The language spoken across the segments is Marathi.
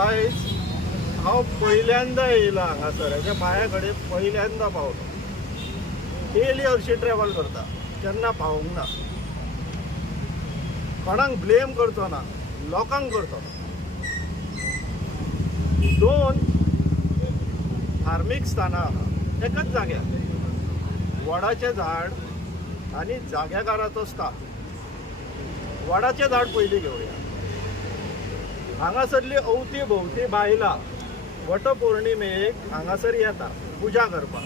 आयज हांव पहिल्यांदा येयला हांगासर हेच्या पांया कडेन पहिल्यांदा पावलो. डेली हरशी ट्रॅवल करता, केन्ना पावूंक ना. कोणाक ब्लेम करचो ना, लोकांक करचो. दोन धार्मीक स्थानां आहा एकाच जाग्यार, वडाचें झाड आनी जाग्याकाराचो स्टाफ. वडाचें झाड पयलीं घेवया. हांगासरली अवती भोवती बायलां वटपौर्णिमेक हांगासर येता पुजा करपाक.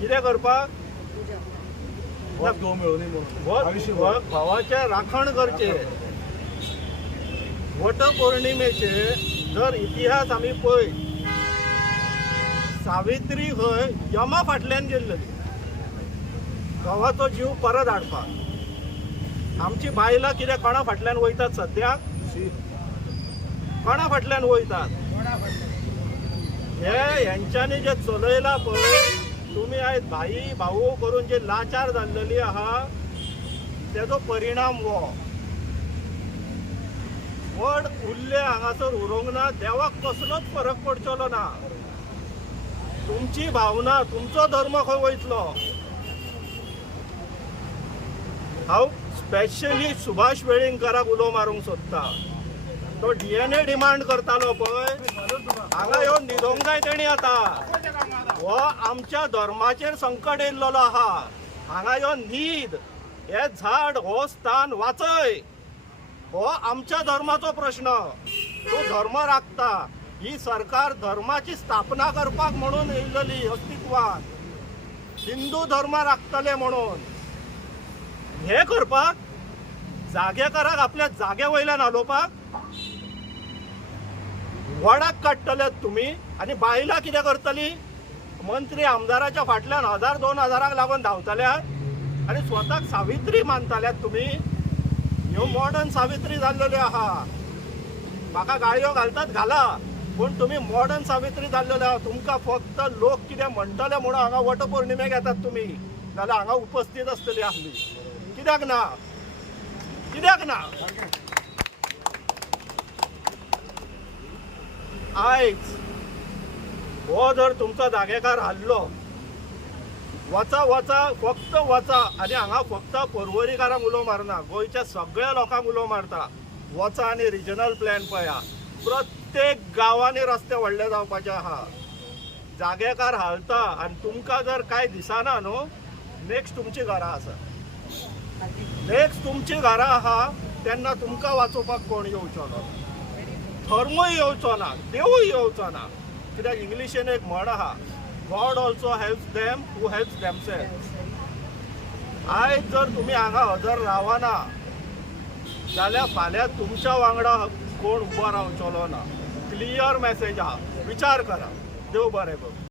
कितें करपाक? वट भावाचें राखण करचें. वटपौर्णिमेचे जर इतिहास आमी पळयत, सावित्री खंय यमा फाटल्यान गेल्ली घोवाचो जीव परत हाडपाक. आमची बायलां कितें कोणा फाटल्यान वयतात सद्याक? कोणा फाटल्यान वयतात? हेंच्यांनी जे चलयला पळय, तुमी आयज भाई भाऊ करून जे लाचार जाल्लेली आहा तेजो परिणाम हो. वड उरले हांगासर उरोंक ना, देवाक कसलोच फरक पडचलो ना. तुमची भावना, तुमचो धर्म खंय वयतलो? हांव स्पेशली सुभाष वेळींगराक उलो मारूंक सोदता. तो DNA डिमांड करतालो पळय, हांगा येवन न्हिदोंक जाय तेणी आतां. हो आमच्या धर्माचेर संकट येयल्लो आहा. हांगा येवन न्हीद. हे झाड हो स्थान वाचय. हो आमच्या धर्माचो प्रश्न. तो धर्म राखता. ही सरकार धर्माची स्थापना करपाक म्हणून येयल्ली अस्तित्वान. हिंदू धर्म राखतले म्हणून. हे करपाक जागेकाराक आपल्या जागे वयल्यान हालोवपाक वडाक काडटले तुमी आनी बायलां कितें करतली? मंत्री आमदाराच्या फाटल्यान 1000-2000 लागून धांवतल्यात आनी स्वताक सावित्री मानताल्यात तुमी. ह्यो मॉडर्न सावित्री जाल्लेल्यो आहा. म्हाका गाळयो घालतात घाला, पूण तुमी मॉडर्न सावित्री जाल्लेल्यो आहा. तुमकां फक्त लोक कितें म्हणटले म्हणून हांगा वटपौर्णिमेक येतात तुमी, जाल्यार हांगा उपस्थित आसतली आसली. कित्याक ना? कित्याक ना? आयज हो जर तुमचो जागेकार हारलो, वचा वचा फक्त वचा. आनी हांगा फक्त पर्वरीकारांक उलो मारना, गोंयच्या सगळ्या लोकांक उलो मारता. वचा आनी रिजनल प्लॅन पळया. प्रत्येक गांवांनी रस्ते व्हडले जावपाचे आहा. जागेकार हालता आनी तुमकां जर कांय दिसना न्हू, नेक्स्ट तुमची घरां आसा. नेक्स्ट तुमची घरां आहा तेन्ना तुमकां वाचोवपाक कोण येवचो ना. धर्मूय येवचो ना, देवूय येवचो ना. कित्याक इंग्लिशेन एक म्हण आहा, गॉड ऑल्सो हेल्प्स देम हू हेल्प्स देमसेल्व्स. आयज जर तुमी हांगा हजर रावना जाल्यार फाल्यां तुमच्या वांगडा कोण उबो रावचलो ना. क्लियर मॅसेज आहा. विचार करा. देव बरें करूं.